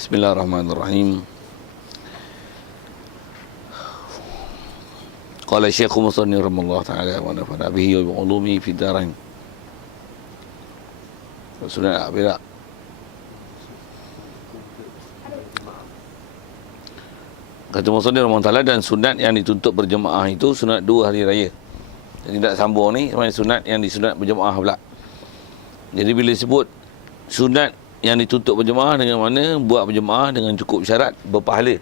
Bismillahirrahmanirrahim. Qala Syekh Musannif rahimahullah ta'ala wa nafa'ana bihi wa ulumi fi darain. Sunat bila kata Musannif rahimahullah ta'ala, dan sunat yang dituntut berjemaah itu sunat 2 hari raya. Jadi tak sambung ni sebenarnya sunat yang disunat berjemaah pula. Jadi bila sebut sunat yang dituntut berjemaah, dengan mana buat berjemaah dengan cukup syarat berpahala,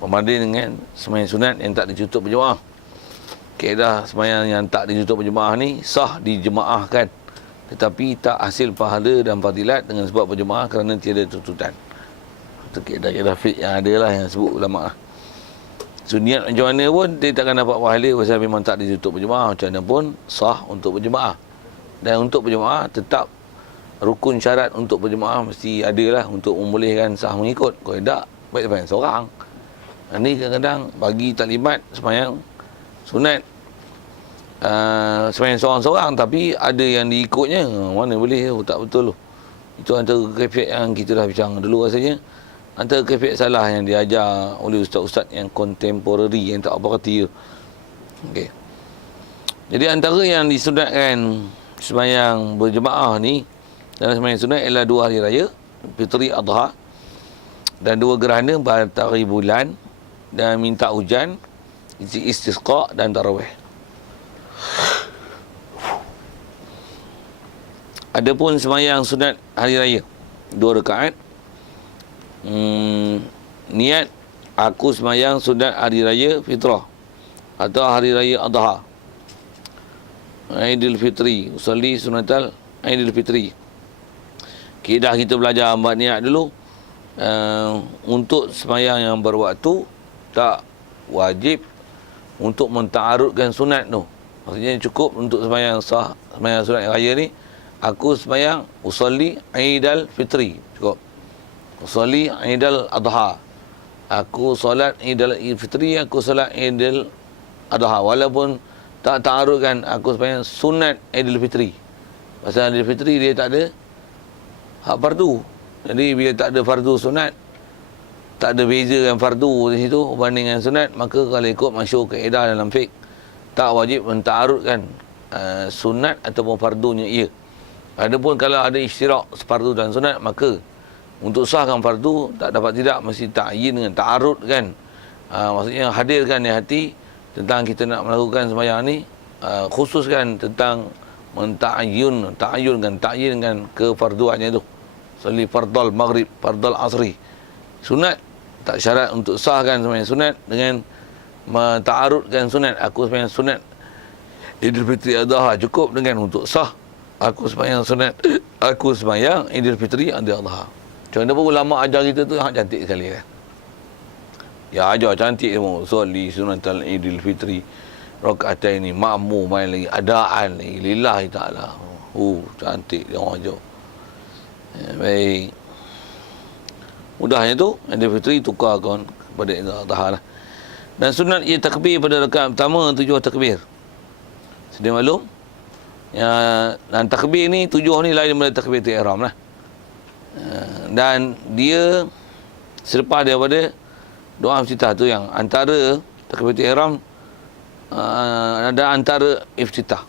berbanding dengan sembahyang sunat yang tak dituntut berjemaah. Kaedah sembahyang yang tak dituntut berjemaah ni sah dijemaahkan, tetapi tak hasil pahala dan fadilat dengan sebab berjemaah kerana tiada tuntutan. Itu kaedah-kaedah fiqh yang ada lah, yang sebut ulama lah. So niat macam mana pun dia takkan dapat pahala pasal memang tak dituntut berjemaah. Macam mana pun sah untuk berjemaah. Dan untuk berjemaah tetap rukun syarat untuk berjemaah mesti ada lah untuk membolehkan sah mengikut. Kalau tak, baik sembahyang seorang. Ini kadang-kadang bagi taklimat sembahyang sunat, sembahyang seorang-seorang, tapi ada yang diikutnya. Mana boleh tu, tak betul tu. Itu antara kaifiat yang kita dah bincang dulu rasanya. Antara kaifiat salah yang diajar oleh ustaz-ustaz yang contemporary, yang tak apa kata. Okey. Jadi antara yang disunatkan sembahyang berjemaah ni dalam sembahyang sunat ialah 2 hari raya, Fitri Adha, dan 2 gerhana matahari bulan, dan minta hujan, istisqa dan tarawih. Adapun sembahyang sunat hari raya 2 rakaat, niat aku sembahyang sunat hari raya fitrah atau hari raya Adha, Aidil Fitri, usalli sunatal Aidil Fitri. Dah kita belajar buat niat dulu. Untuk sembahyang yang berwaktu tak wajib untuk menta'arudkan sunat tu. Maksudnya cukup untuk sembahyang sah, sembahyang sunat raya ni, aku sembahyang usalli Aidil Fitri, cukup. Usalli Aidil Adha, aku solat Aidil Fitri, aku solat Aidil Adha, walaupun tak ta'arudkan aku sembahyang sunat Aidil Fitri. Pasal Aidil Fitri dia tak ada hak fardu. Jadi bila tak ada fardu sunat, tak ada beza dengan fardu di situ berbanding dengan sunat, maka kalau ikut masyhur kaedah dalam fiqh, tak wajib menta'arudkan sunat ataupun fardunya ia. Adapun kalau ada isytirak fardu dan sunat, maka untuk sahkan fardu tak dapat tidak mesti ta'yin dengan ta'arud kan. Maksudnya hadirkan di hati tentang kita nak melakukan sembahyang ni, khususkan tentang ta'yinkan kefarduannya tu. Sali fardal maghrib, fardal asri. Sunat tak syarat untuk sahkan sembahyang sunat dengan menta'arudkan sunat. Aku sembahyang sunat Idul Fitri Adha, cukup dengan untuk sah aku sembahyang sunat, aku sembahyang Idul Fitri Adha. Macam mana pun ulama ajar kita tu cantik sekali kan. Ya ajar cantik semua. Sali sunatal Idul Fitri rakaatain ni, makmum main lagi, adaan lagi lillahi taala. Cantik dia orang ajar. Baik. Mudahnya tu Idul Fitri tukarkan kepada Idul Adha lah. Dan sunat ia takbir pada rakaat pertama 7 takbir. Sedia maklum. Dan takbir ni 7 ni lain daripada takbiratul ihram lah. Dan dia selepas daripada doa iftitah tu, yang antara takbiratul ihram ada antara iftitah.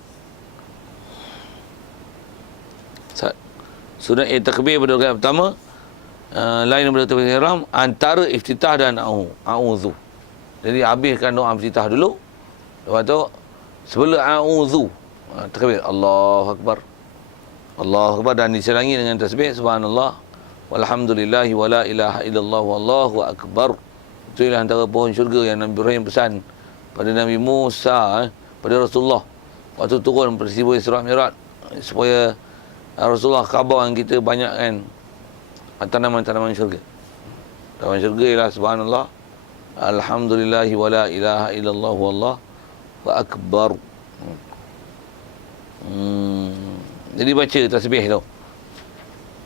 Sunat ia takbir pada rakaat pertama lain daripada takbiratul ihram, antara iftitah dan a'udzu. Jadi habiskan doa iftitah dulu, lepas tu sebelum a'udzu takbir Allahu akbar, Allahu akbar, dan diselangi dengan tasbih subhanallah walhamdulillah wala ilaha illallah wallahu akbar. Itu ialah antara pohon syurga yang Nabi Ibrahim pesan pada Nabi Musa, pada Rasulullah waktu turun peristiwa Isra Mi'raj, supaya Rasulullah khabarkan kita banyakkan tanaman-tanaman syurga. Tanaman syurga ialah subhanallah, alhamdulillah wala ilaha illallah wallahu akbar. Jadi baca tasbih tu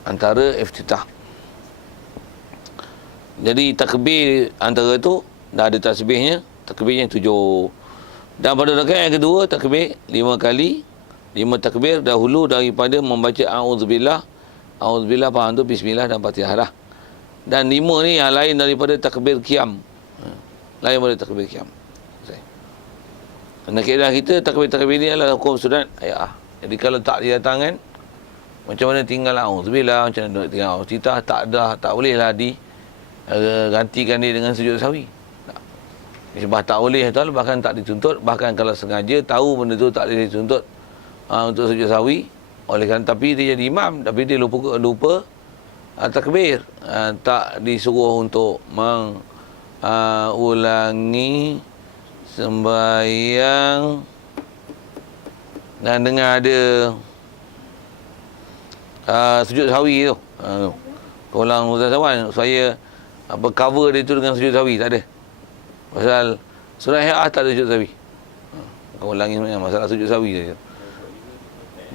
antara iftitah. Jadi takbir antara tu dah ada tasbihnya, takbirnya 7. Dan pada rakaat yang kedua takbir 5 kali, 5 takbir dahulu daripada membaca a'udzubillah. A'udzubillah faham tu bismillah dan Fatihah lah. Dan 5 ni yang lain daripada takbir qiyam. Lain daripada takbir qiyam. Kerana kaedah kita takbir-takbir ni adalah hukum sunat hayat. Jadi kalau tak didatangkan, macam mana tinggal auzubillah, macam mana tinggal cita tak ada, tak bolehlah gantikan dia dengan sujud sahwi. Sebab tak boleh tu, bahkan tak dituntut, bahkan kalau sengaja tahu benda tu tak boleh dituntut untuk sujud sahwi, oleh kerana tapi dia jadi imam, tapi dia lupa takbir, tak disuruh untuk ulangi sembahyang dan dengar ada sujud sahwi tu. Tolong Ustaz Sawan, saya cover dia tu dengan sujud sahwi, tak ada. Pasal surah Hayat tak ada sujud sahwi. Kau ulangi sebenarnya masalah sujud sahwi saja.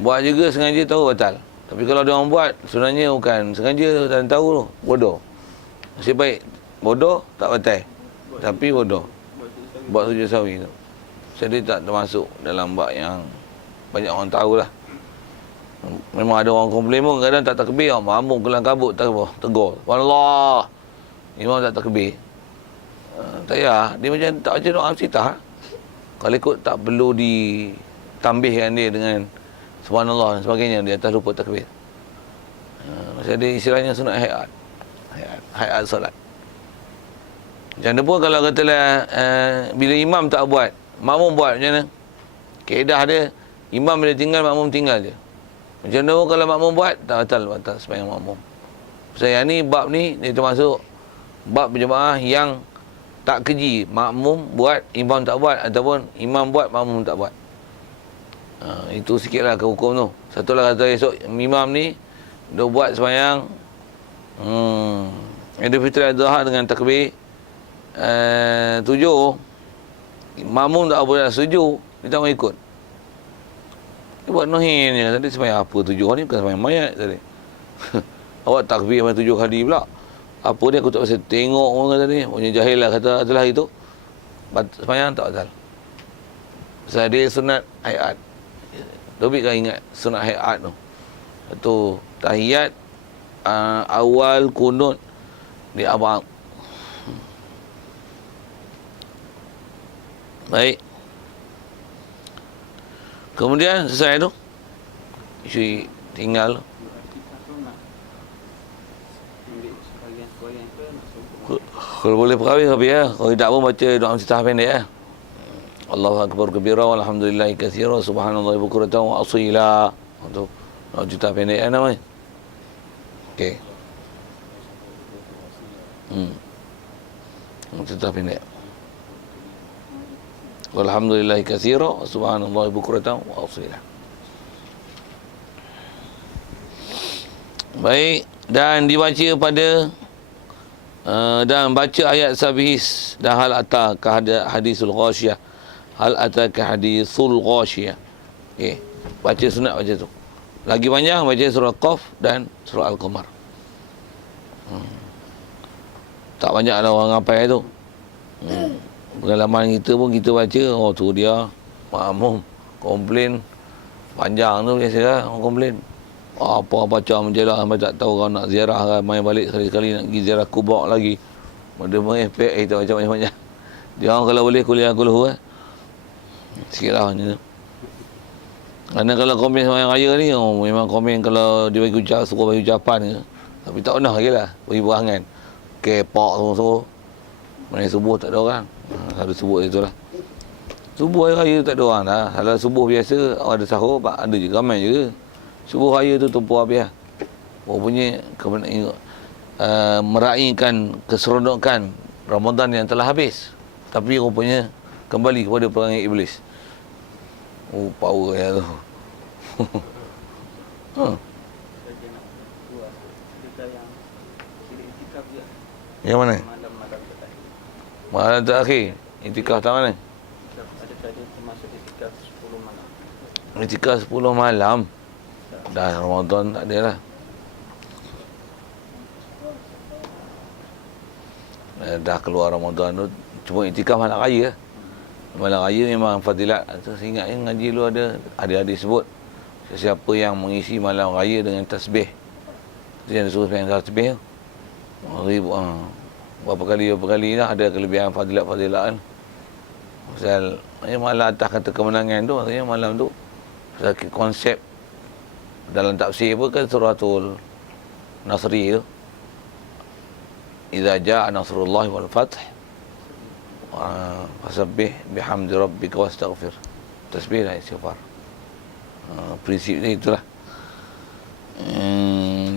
Buat juga sengaja tahu batal. Tapi kalau dia orang buat sebenarnya bukan sengaja dan tahu tu, bodoh. Nasib baik bodoh tak batal. Tapi bodoh buat sujud sahwi tu. Jadi tak termasuk dalam bab yang banyak orang tahulah. Memang ada orang komplain pun kadang tak takbir, makmum kelang kabut tak apa, tegur. Wallah. Imam tak takbir. Tak payah, dia macam tak baca doa iftitah. Kalau ikut tak perlu ditambihkan dia dengan subhanallah dan sebagainya di atas lupa takbir. Macam dia istilahnya sunat hayat. Hayat solat. Macam mana pun kalau katalah bila imam tak buat, makmum buat macam mana? Kaedah dia, imam bila tinggal, makmum tinggal je. Macam mana pun kalau makmum buat, tak batal sembahyang makmum. Saya ni bab ni dia termasuk bab berjemaah yang tak keji, makmum buat, imam tak buat, ataupun imam buat, makmum tak buat. Itu sikitlah ke hukum tu. Satulah kata esok imam ni dia buat sembahyang Idul Fitri Adha dengan takbir 7, makmum tak boleh setuju, dia tak mau ikut. Dia buat nohin je. Tadi sembahyang apa 7 hari ni, bukan sembahyang mayat tadi. Awak takbir sampai 7 hari pula. Apa dia, aku tak bisa tengok orang kata ni. Punya jahil lah kata adalah itu. Sembahyang tak batal. Sebab dia sunat hayat. Tobik kan ingat sunat hayat tu. Itu tahiyat awal kunut di abang. Baik. Kemudian selesai tu, isu tinggal. Kalau boleh perawih tapi ya, kalau tidak pun baca doa iftitah pendek ya. Allahu akbar kabira walhamdulillahi katsira subhanallahi bukratan wa asila. Untuk doa iftitah pendek ya namanya. Okey. Iftitah pendek. Walhamdulillahi katsira subhanallahi bukratan wa asila. Baik, dan dibaca pada dan baca ayat sabihis dan hal ataka hadisul ghasyiyah, hal ataka hadisul ghasyiyah. Okey, baca sunat baca tu. Lagi banyak baca surah Qaf dan surah Al-Qamar. Tak banyaklah orang ngapai tu. Pengalaman kita pun kita baca, oh tu dia makmum komplain panjang tu biasalah orang komplain. Apa baca menjelah sampai tak tahu orang nak ziarah kan, main balik sekali-sekali nak pergi ziarah kubur lagi. Benda merepek kita baca macam-macam. Dia orang kalau boleh kuliah kulhu sikitlah macam tu. Kerana kalau komen sembahyang raya ni, memang komen kalau dia bagi ucap, suruh bagi ucapan ke. Tapi tak pernah lagi lah bagi berangan. Kepak semua-semua. Main subuh tak ada orang. Ada subuh itu lah. Subuh hari raya tak ada orang dah. Kalau subuh biasa ada sahur, ada je, ramai je. Subuh raya tu tumpu habis lah. Rupanya meraihkan keseronokan Ramadan yang telah habis. Tapi rupanya kembali kepada perangai iblis. Oh, power ya tu. Yang mana? Malam terakhir. Iktikaf tak mana? Iktikaf 10 malam. Dah Ramadan tak ada lah. Dah keluar Ramadan tu, cuma iktikaf malam raya. Malam raya memang fadilat. Saya ingat ngaji lu ada adik-adik sebut, siapa yang mengisi malam raya dengan tasbih, dia yang suruh main tasbih tu. Ribu, berapa kali dah ada kelebihan fadilat kan. Pasal malam atas kata kemenangan tu, maksudnya malam tu pasal konsep dalam tafsir pun kan suratul Nasri tu, idza jaa nasrullahi wal fath fasabbih bihamdi rabbika wastaghfir. Tasbih dan istighfar. Prinsip dia itulah.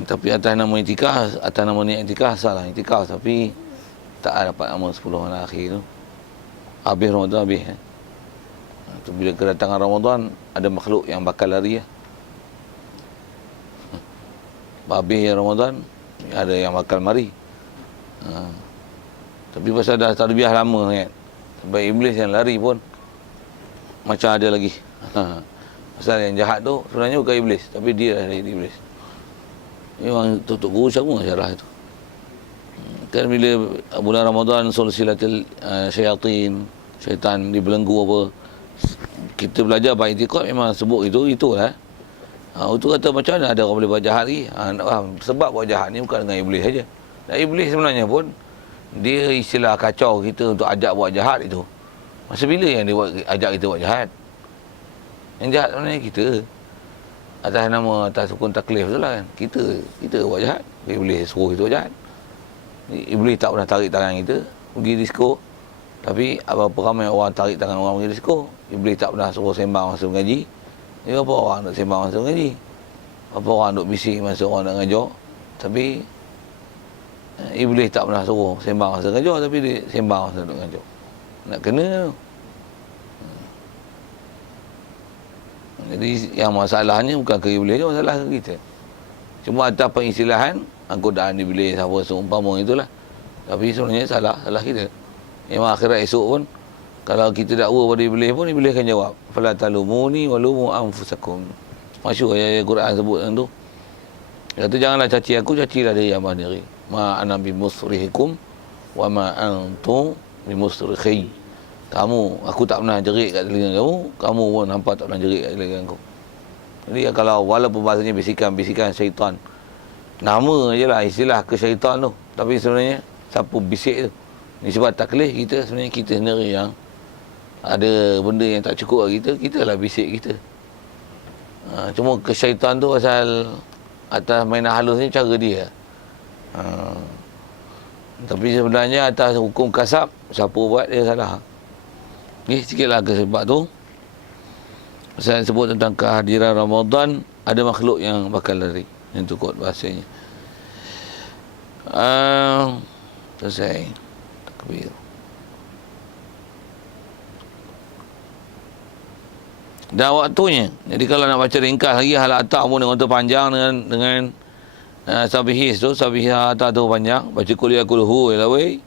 Tapi atas nama itikaf, atas nama ni itikaf salah itikaf, tapi tak dapat nama 10 malam akhir tu. Habis Ramadan habis. Tu bila kedatangan Ramadan ada makhluk yang bakal lari. Habis Ramadan ada yang bakal mari. Tapi pasal dah terbiah lama kan. Sampai iblis yang lari pun macam ada lagi. Pasal yang jahat tu sebenarnya bukan iblis, tapi dia dari iblis. Memang Tok Guru sama syarah itu. Kan bila bulan Ramadan sulsilatul syaitan dibelenggu apa, kita belajar baik itikad memang sebut itulah. Itu kata macam mana ada orang boleh buat jahat lagi. Sebab buat jahat ni bukan dengan iblis saja. Dan iblis sebenarnya pun dia istilah kacau kita untuk ajak buat jahat itu. Masa bila yang dia ajak kita buat jahat? Yang jahat sebenarnya kita. Atas hukum taklif tu lah kan. Kita buat jahat. Iblis suruh kita buat jahat. Iblis tak pernah tarik tangan kita pergi disko. Tapi apa ramai orang tarik tangan orang pergi disko. Iblis tak pernah suruh sembang masa mengaji. Berapa orang nak sembang masa mengaji? Berapa orang nak bising masa orang nak ngajar? Tapi Iblis tak pernah suruh sembang masa ngajar, tapi dia sembang masa nak ngajar. Nak kena tu. Jadi yang masalahnya bukan ke Iblis je, masalah ke kita. Cuma atas pengistilahan angkutan Iblis apa seumpama itulah. Tapi sebenarnya salah kita. Memang akhirat esok pun kalau kita dakwa pada Iblis pun Iblis akan jawab, fala talumuni walumu anfusakum. Masyhur ayat Quran sebut tu. Dia kata janganlah caci aku, cacilah diri hamba sendiri. Ma ana bimusrihikum wa ma antum bimusrikhi. Aku tak pernah jerit kat telinga kamu pun nampak tak pernah jerit kat telinga aku. Jadi kalau walaupun bahasanya bisikan syaitan, nama je lah istilah ke syaitan tu, tapi sebenarnya siapa bisik tu? Ni sebab taklif kita, sebenarnya kita sendiri yang ada benda yang tak cukup kita lah bisik kita. Cuma ke syaitan tu pasal atas mainan halus ni cara dia. Tapi sebenarnya atas hukum kasab, siapa buat dia salah. Ni sikitlah ke sebab tu. Saya sebut tentang kehadiran Ramadan, ada makhluk yang bakal lari. Yang tu kot bahasanya. Selesai. Takbir. Dan waktunya. Jadi kalau nak baca ringkas lagi, hal atak pun dengan tu panjang dengan sabihis tu, sabihis atak tu panjang. Baca kuliah kulhu lah weh.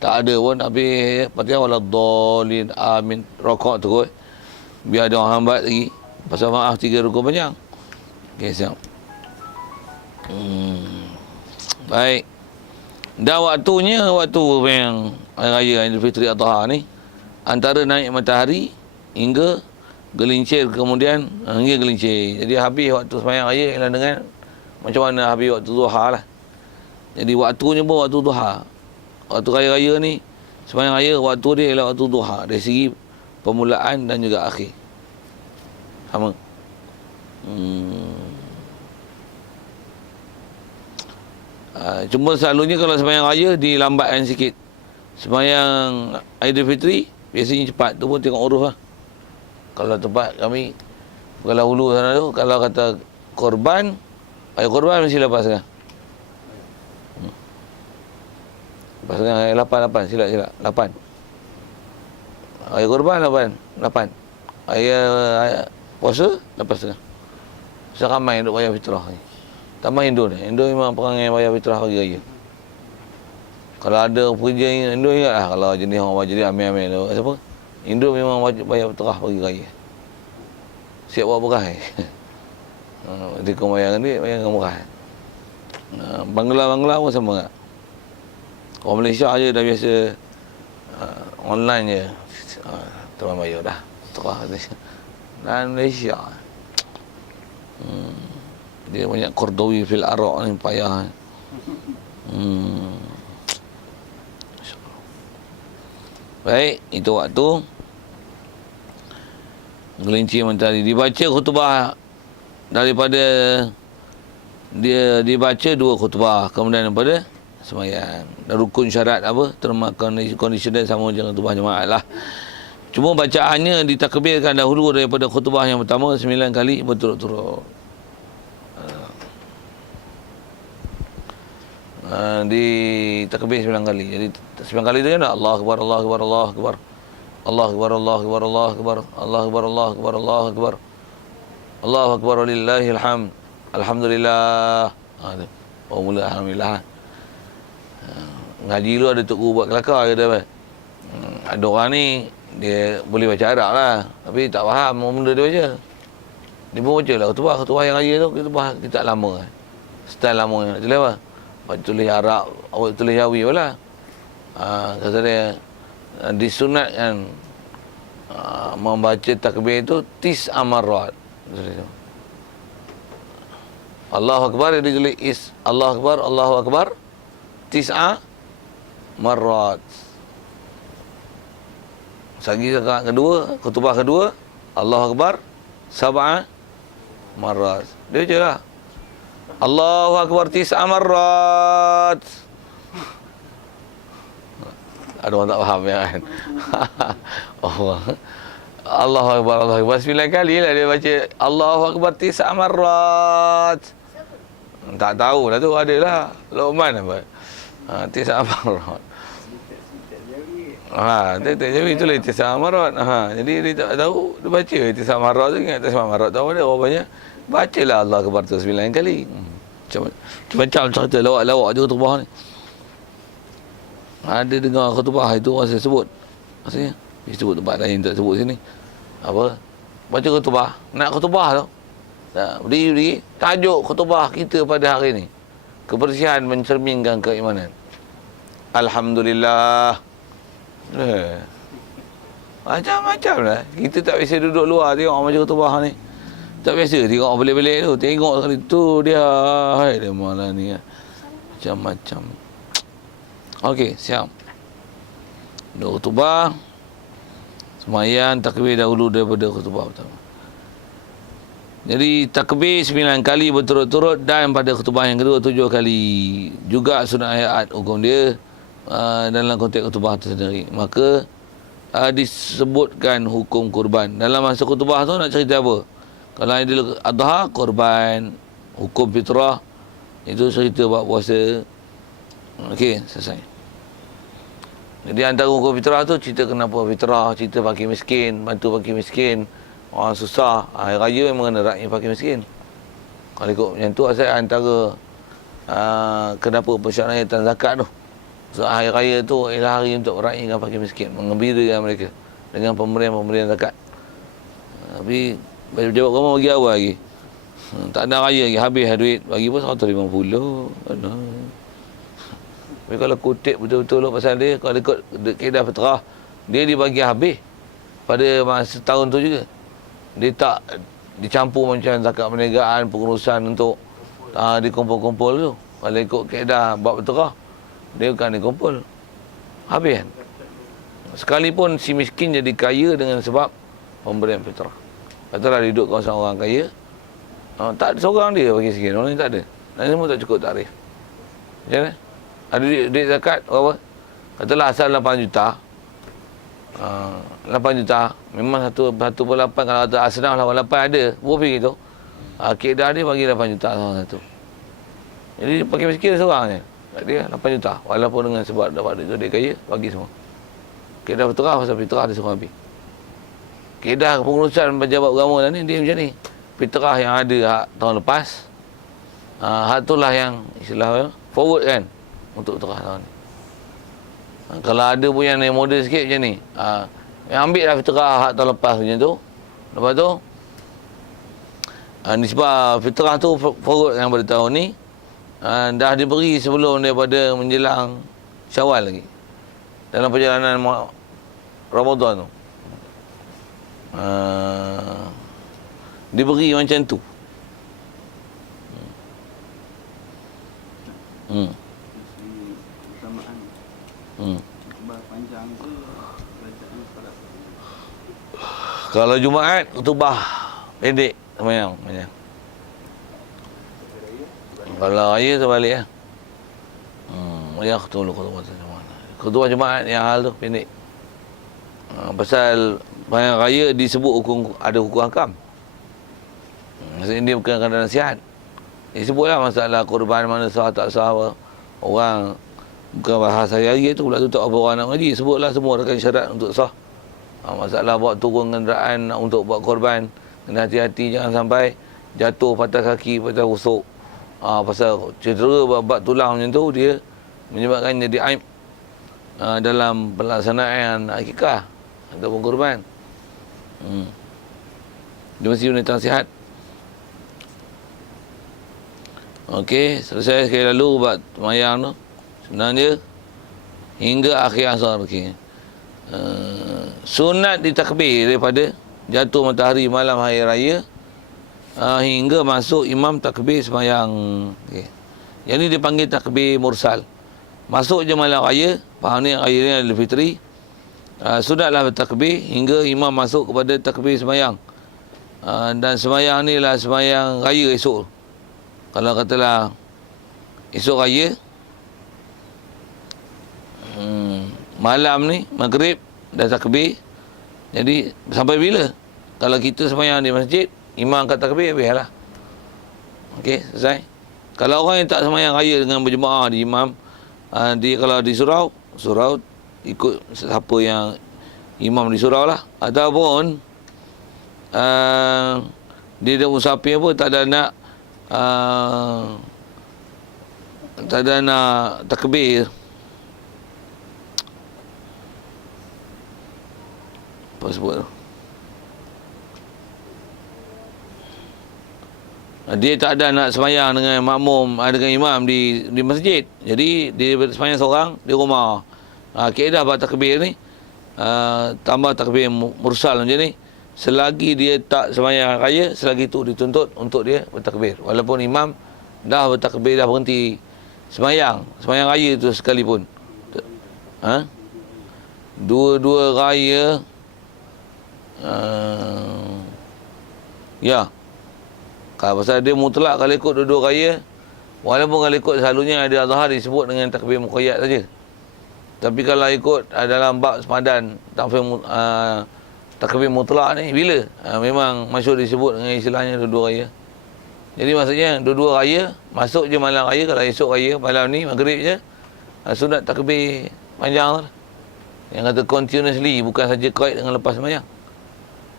Tak ada pun, tapi Fatihah waladdallin amin rokok terus. Biar ada orang hambat lagi. Pasal maaf 3 rukun panjang. Okey, siap. Baik. Dan waktunya waktu yang Hari Raya Aidil Fitri Adha ni antara naik matahari hingga gelincir, kemudian hingga gelincir. Jadi habis waktu sembahyang raya ialah dengan macam mana habis waktu duha lah. Jadi waktunya pun waktu duha. Waktu raya-raya ni sembahyang raya waktu dia ialah waktu duha dari segi permulaan dan juga akhir. Sama. Cuma selalunya kalau sembahyang raya dilambatkan sikit. Sembahyang Aidil Fitri biasanya cepat. Tu pun tengok urus lah. Kalau tempat kami kalau hulu sana tu, kalau kata korban, ayat korban mesti lepas kan. Lepas kan ayat 8 silap 8. Ayat korban 8. Ayat puasa lepas tengah. Seramai duk bayar fitrah ni. Tambah Indo ni. Indo memang perangai bayar fitrah pagi raya. Kalau ada kerja Indo ingatlah, kalau jenis orang wajib ambil tu siapa? Indo memang wajib bayar fitrah pagi raya. Siap buat berai. Nanti kau bayar ni, bayar dengan murah. Bangla pun sama tak? Orang Malaysia je dah biasa online je. Terang bayar dah. Terah. Dan Malaysia. Dia banyak Kordowi fil Arak ni payah. Hmm. Baik, itu waktu Kelinci mentari dibaca khutbah daripada dia dibaca 2 khutbah kemudian daripada sembahyang. Dan rukun syarat apa terma conditional sama dengan khutbah jemaah lah. Cuma bacaannya ditakbirkan dahulu daripada khutbah yang pertama 9 kali berturut-turut. Ditakbir 9 kali. Jadi 9 kali tu kan Allah Akbar, Allah Akbar, Allah Akbar. Allah Akbar, Allah Akbar, Allah Akbar. Allah Akbar, Allah Akbar, Allah Akbar. Allahu Akbar walillahil hamd. Alhamdulillah. Oh mula alhamdulillah. Ngaji lu ada tok guru buat kelakar ke apa? Ada orang ni dia boleh baca Arab lah, tapi tak faham benda dia baca. Dia pun baca lah khutbah yang raya tu kita lama. Style lama nak tulis apa? Awak tulis Arab, awak tulis Jawi pula. Kata dia disunatkan membaca takbir itu 9 marat. Allahu Akbar dia tulis Allahu Akbar, Allahu Akbar 9 marat. Sagi rakaat kedua, khutbah kedua, Allahu Akbar 7 marat. Dia je lah. Allahu Akbar 9 marat. Ada orang tak faham ya kan? Allahu Akbar, Allahu Akbar 9 kali lah dia baca Allahu Akbar 9 marat. Tak tahu lah tu, ada lah Luqman apa 9 marat. Dia tak jadi itulah 9 marat. Jadi dia tak tahu, dia baca 9 marat tu, ingat 9 marat tahu ada rupanya. Bacalah Allah Akbar tu 9 kali. Macam cerita lawak-lawak je khutbah ni. Ada dengar khutbah itu orang saya sebut. Maksudnya dia sebut tempat lain, tak sebut sini. Apa? Baca khutbah, nak khutbah tu. Berdiri, tajuk khutbah kita pada hari ni. Kebersihan mencerminkan keimanan. Alhamdulillah. Macam-macam lah. Kita tak biasa duduk luar tengok orang baca khutbah ni. Tak biasa tengok orang belik-belik tu. Tengok sekali tu dia. Hai dia malah ni. Macam-macam. Okey, siap. Dua khutbah. Sembahyang takbir dahulu daripada khutbah pertama. Jadi takbir 9 kali berturut-turut dan pada khutbah yang kedua 7 kali. Juga sunat ayat hukum dia dalam konteks khutbah itu sendiri. Maka disebutkan hukum kurban. Dalam masa khutbah tu nak cerita apa? Kalau Aidil Adha, korban, hukum fitrah, itu cerita buat puasa. Okey, selesai. Jadi antara hukum fitrah tu cerita kenapa fitrah, cerita fakir miskin, bantu fakir miskin, orang susah. Hari raya memang kena rakyat fakir miskin. Kalau ikut macam tu, asal antara kenapa persyaratan zakat tu. So hari raya tu ialah hari untuk rakyat fakir miskin, mengembirakan mereka dengan pemberian zakat. Tapi pejabat kamu bagi awal lagi. Tak ada raya lagi, habis duit. Bagi pun 150. Tapi kalau kutip betul-betul pasal dia, kalau ikut kaedah fitrah, dia dibagi habis pada masa tahun tu juga. Dia tak dicampur macam zakat perniagaan, pengurusan untuk dikumpul-kumpul tu. Kalau ikut kaedah bab fitrah, dia bukan dikumpul. Habis kan? Sekalipun si miskin jadi kaya dengan sebab pemberian fitrah. Katalah dia duduk kawasan orang kaya, tak ada seorang dia bagi sikit, orang ni tak ada. Dan semua tak cukup tarikh. Macam mana? Ada duit zakat berapa? Katalah asal 8 juta. 8 juta. Memang 1.8 kalau kata asnaf 8 ada. Berapa gitu? Kaedah dia bagi 8 juta satu. Jadi pakai miskin seorang je. Dia 8 juta. Walaupun dengan sebab dapat duit tu dia kaya, bagi semua. Kaedah fitrah pasal fitrah dia suruh habis. Kaedah pengurusan pejabat agama ni dia macam ni. Fitrah yang ada hak tahun lepas, hak itulah yang istilah forward kan untuk fitrah tahun ni. Kalau ada pun yang naik model sikit macam ni, yang ambil lah fitrah hak tahun lepas macam tu. Lepas tu nisbah fitrah tu forward yang pada tahun ni dah diberi sebelum daripada menjelang Syawal lagi. Dalam perjalanan Ramadan tu. Diberi macam tu. Khutbah panjang ke bacaan solat? Kalau Jumaat, khutbah pendek semayang. Kalau raya terbalik lah. Ya, khutbah Jumaat yang hal tu pendek. Pasal semayang raya disebut ada hukum hakam. Maksudnya dia bukan kena nasihat. Dia sebutlah masalah korban mana sah tak sah apa. Orang bukan bahasa hari tu pula tu tak apa orang nak ngaji. Sebutlah semua rekan syarat untuk sah. Masalah buat turun kenderaan untuk buat korban. Kena hati-hati jangan sampai jatuh patah kaki, patah rusuk. Pasal cedera bab tulang macam tu dia menyebabkan jadi aib dalam pelaksanaan akikah ataupun korban. Dia mesti unit nasihat. Okey, selesai sekali lalu buat semayang tu. Sebenarnya hingga akhir asar. Okey. Sunat ditakbir daripada jatuh matahari malam hari raya hingga masuk imam takbir semayang. Okey. Yang ni dipanggil takbir mursal. Masuk je malam raya, faham ni raya ni Aidil Fitri. Sunatlah bertakbir hingga imam masuk kepada takbir semayang. Dan semayang ni lah semayang raya esok. Kalau katalah esok raya, malam ni maghrib dah takbir. Jadi sampai bila? Kalau kita semayang di masjid, imam angkat takbir, habislah. Okey, selesai. Kalau orang yang tak semayang raya dengan berjemaah di imam, dia kalau di surau ikut siapa yang imam di surau lah. Ataupun dia dah musafir pun tak ada nak takbir. Apa sebut tu? Dia tak ada nak semayang dengan makmum, dengan imam di masjid. Jadi dia semayang seorang di rumah. Kaedah buat takbir ni, tambah takbir mursal macam ni. Selagi dia tak semayang raya, selagi itu dituntut untuk dia bertakbir. Walaupun imam dah bertakbir, dah berhenti semayang raya tu sekalipun. Dua-dua raya, ya. Kalau pasal dia mutlak kalau ikut dua-dua raya, walaupun kalau ikut selalunya ada azhar disebut dengan takbir muqayyad saja. Tapi kalau ikut dalam bab semadan takbir mutlak ni bila? Memang masyhur disebut dengan istilahnya dua-dua raya. Jadi maksudnya dua-dua raya, masuk je malam raya. Kalau esok raya malam ni maghrib je, sunat takbir panjang lah. Yang kata continuously, bukan saja kait dengan lepas sembahyang.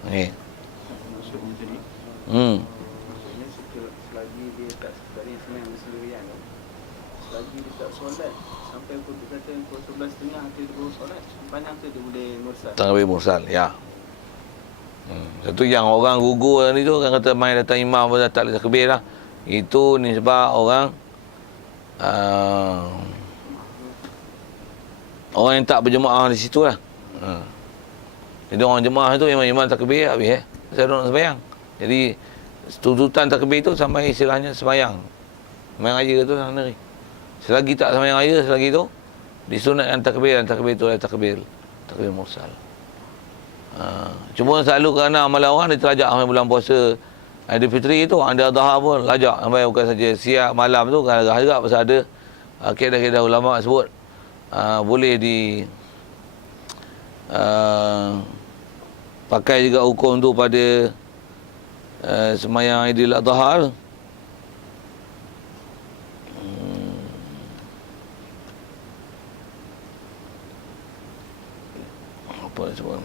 Okey. Maksudnya tadi, maksudnya selagi dia tak sebenarnya sembahyang bersendirian tu, selagi dia tak solat sampai pukul kata pukul 11.30 dia baru solat, panjang tu dia boleh mursal. Takbir mursal, ya. Satu yang orang gugur ni tu, orang kata main datang imam pun tak boleh takbir lah. Itu ni sebab orang yang tak berjemaah di situ lah. Jadi orang jemaah tu memang imam takbir habis saya nak sembahyang. Jadi tuntutan takbir tu sampai istilahnya sembahyang. Sembahyang raya tu sendiri. Selagi tak sembahyang raya, selagi tu disunatkan takbir, dan takbir tu adalah takbir mursal. Cuma selalu kerana amalan orang diterajak sampai bulan puasa Aidil Fitri tu, ada adha pun lajak sampai bukan saja siap malam tu, kan agak pasal ada kaedah-kaedah ulama sebut boleh di pakai juga hukum tu pada semayang Aidil Adha. Apa sebut?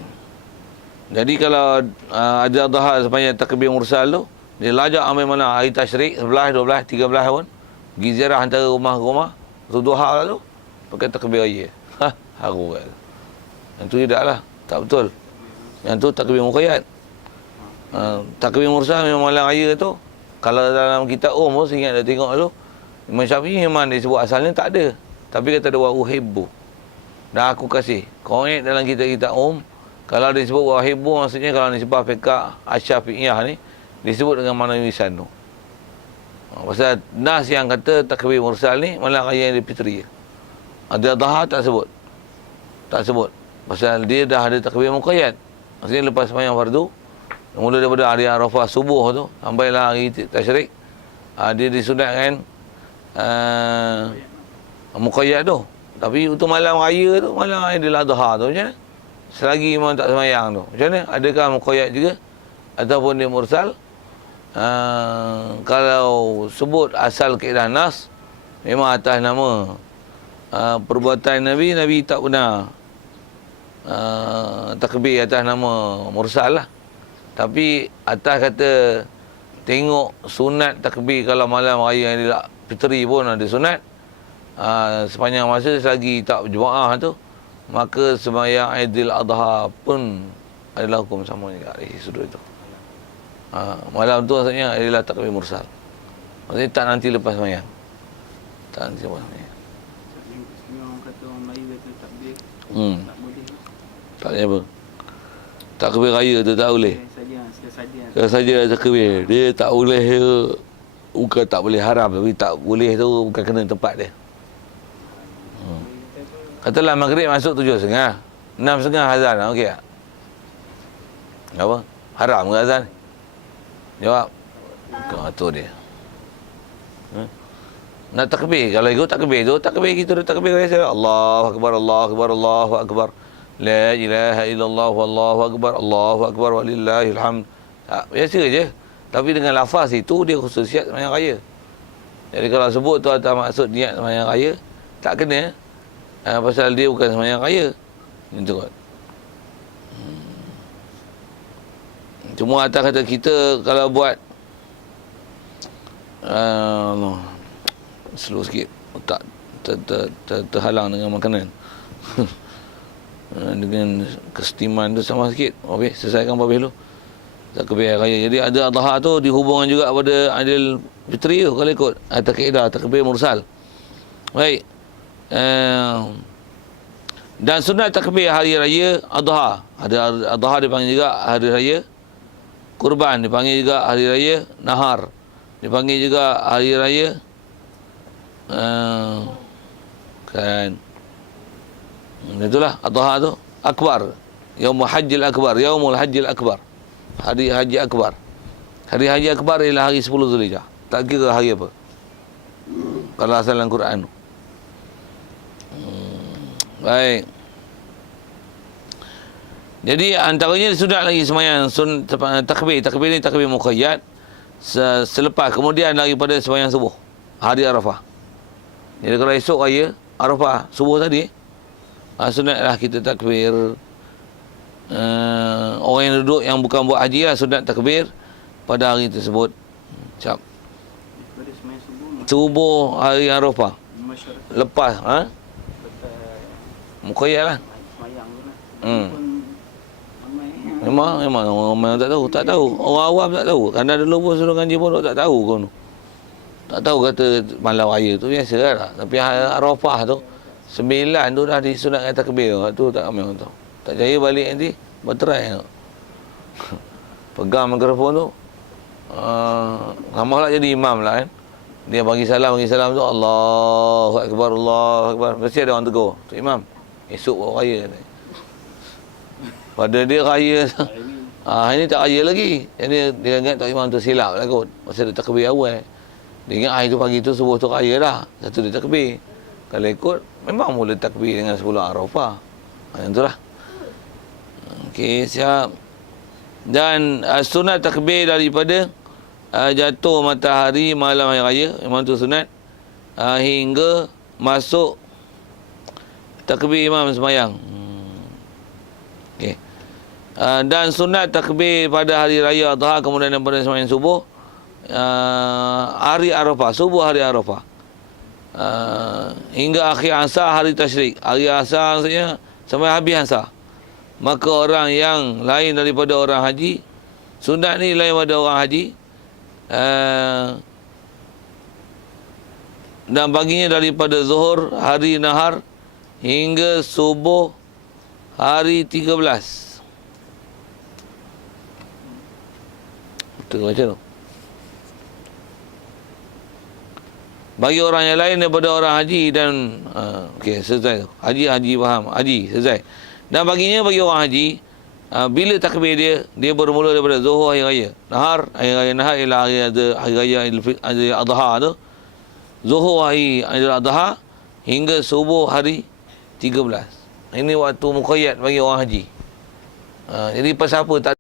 Jadi kalau ada adha sepanjang takbir mursal tu, dia lajak ambil mana hari tasyrik 11, 12, 13 pun pergi ziarah antara rumah ke rumah tu duha tu pakai takbir raya. Haru kan. Yang tu tidaklah, tak betul. Yang tu takbir muqayyad. Takbir mursal memang malam raya tu. Kalau dalam kitab pun saya ingat dah tengok dulu, Imam Syafi'i memang disebut asalnya tak ada. Tapi kata dia wa uhibbu. Dah aku kasih. Kau ingat dalam kitab-kitab kalau disebut wahibu, maksudnya kalau nisbah fiqh Asy-Syafi'iyah ni disebut dengan makna lisan tu. Pasal nas yang kata takbir mursal ni malam raya Aidil Fitri. Ada adha tak sebut. Tak sebut. Pasal dia dah ada takbir muqayyad. Maksudnya lepas sembahyang fardu, mula daripada hari Arafah subuh tu sampailah hari tasyrik, dia disunatkan muqayyad tu. Tapi untuk malam raya tu, malam Aidil Adha tu macam mana? Selagi imam tak sembahyang tu, macam mana? Adakah muqayyad juga ataupun dia mursal? Kalau sebut asal kaedah nas, memang atas nama perbuatan Nabi tak pernah takbir atas nama mursal lah. Tapi atas kata tengok sunat takbir kalau malam raya Aidil Fitri pun ada sunat. Sepanjang masa selagi tak berjemaah tu, maka sembahyang Aidil Adha pun adalah hukum sama juga dari sudut itu. Malam tu maksudnya adalah takbir mursal. Maksudnya tak nanti lepas sembahyang. Tak nanti lepas sembahyang. Orang kata orang Melayu kata takbir tak boleh. Tak boleh apa? Takbir raya tu tak boleh. Saja takbir. Dia tak boleh, bukan tak boleh haram, tapi tak boleh tu bukan kena tempat dia. Katalah maghrib masuk 7.30, 6.30 azan, okey tak? Apa? Haram ke azan? Jawab. Tu dia. Nak takbir, kalau ikut takbir tu, takbir kita dah takbir biasa. Allahu akbar, Allahu akbar, Allahu akbar. La ilaha illallah wallahu akbar, Allahu akbar walillahil hamd. Biasa je. Tapi dengan lafaz itu dia khususiat sembahyang raya. Jadi kalau sebut tu atas maksud niat sembahyang raya, tak kena. Pasal dia bukan sembahyang raya. Itu kot. Cuma atas kata kita kalau buat slow sikit, tak terhalang dengan makanan. Dengan kestiman tu sama sikit. Okey, selesaikan babih dulu. Takbir raya. Jadi ada adha tu dihubungkan juga pada Aidil Fitri tu kalau ikut atas kaedah takbir mursal. Baik. Dan sunat takbir hari raya adha. Ada adha dipanggil juga hari raya kurban, dipanggil juga hari raya nahar, dipanggil juga hari raya kan. Itulah adha tu akbar. Yaumul Hajjil Akbar, Yaumul Hajjil Akbar. Hari Haji Akbar. Hari Haji Akbar ialah hari 10 Zulhijjah. Tak kira hari apa. Kalau asal dalam Quran. Baik. Jadi antaranya sudah lagi sembahyang takbir. Takbir ni takbir muqayyad. Selepas kemudian daripada sembahyang subuh hari Arafah. Jadi kalau esok raya Arafah subuh tadi, sunatlah kita takbir. Orang yang duduk yang bukan buat haji lah sunat takbir pada hari tersebut. Cap. Subuh hari Arafah. Lepas muqayyad lah. Memang orang tak tahu. Orang awam tak tahu. Kerana dulu pun suruh ngaji pun tak tahu pun. Tak tahu kata malam raya tu biasa lah. Tapi hari Arafah tu 9 tu dah disunatkan takbir. Tu tak ramai orang tahu. Tak jaya balik nanti berterai. Pegang mikrofon tu. Ramah lah jadi imam lah kan. Dia bagi salam tu Allahu Akbar, Allahu Akbar. Mesti ada orang tegur. Tu imam. Esok bawa raya. Pada dia raya. Ini tak raya lagi. Jadi dia ingat tak imam tu silap lah kot. Masa dia takbir awal. Dia ingat hari tu pagi tu subuh tu raya dah. Satu dia takbir. Kalau ikut memang mula takbir dengan 10 Arafah. Yang itulah. Okey, siap. Dan sunat takbir daripada jatuh matahari malam hari raya, memang tu sunat, hingga masuk takbir imam sembahyang. Okey. Dan sunat takbir pada hari raya Adha, kemudian daripada sembahyang subuh, hari Arafah, subuh hari Arafah, hingga akhir asar hari tasyrik. Hari asar maksudnya sampai habis asar. Maka orang yang lain daripada orang haji, sunat ni lain daripada orang haji, dan baginya daripada zuhur hari nahar hingga subuh hari 13. Betul baca tu. Bagi orang yang lain daripada orang haji dan okey, selesai tu. Haji faham. Haji selesai. Dan bagi orang haji, bila takbir dia bermula daripada zuhur hari raya. Nahar, hari raya nahar ialah hari raya Aidil Adha tu. Zuhur hari Aidil Adha hingga subuh hari 13. Ini waktu muqayyad bagi orang haji. Jadi pasal apa tak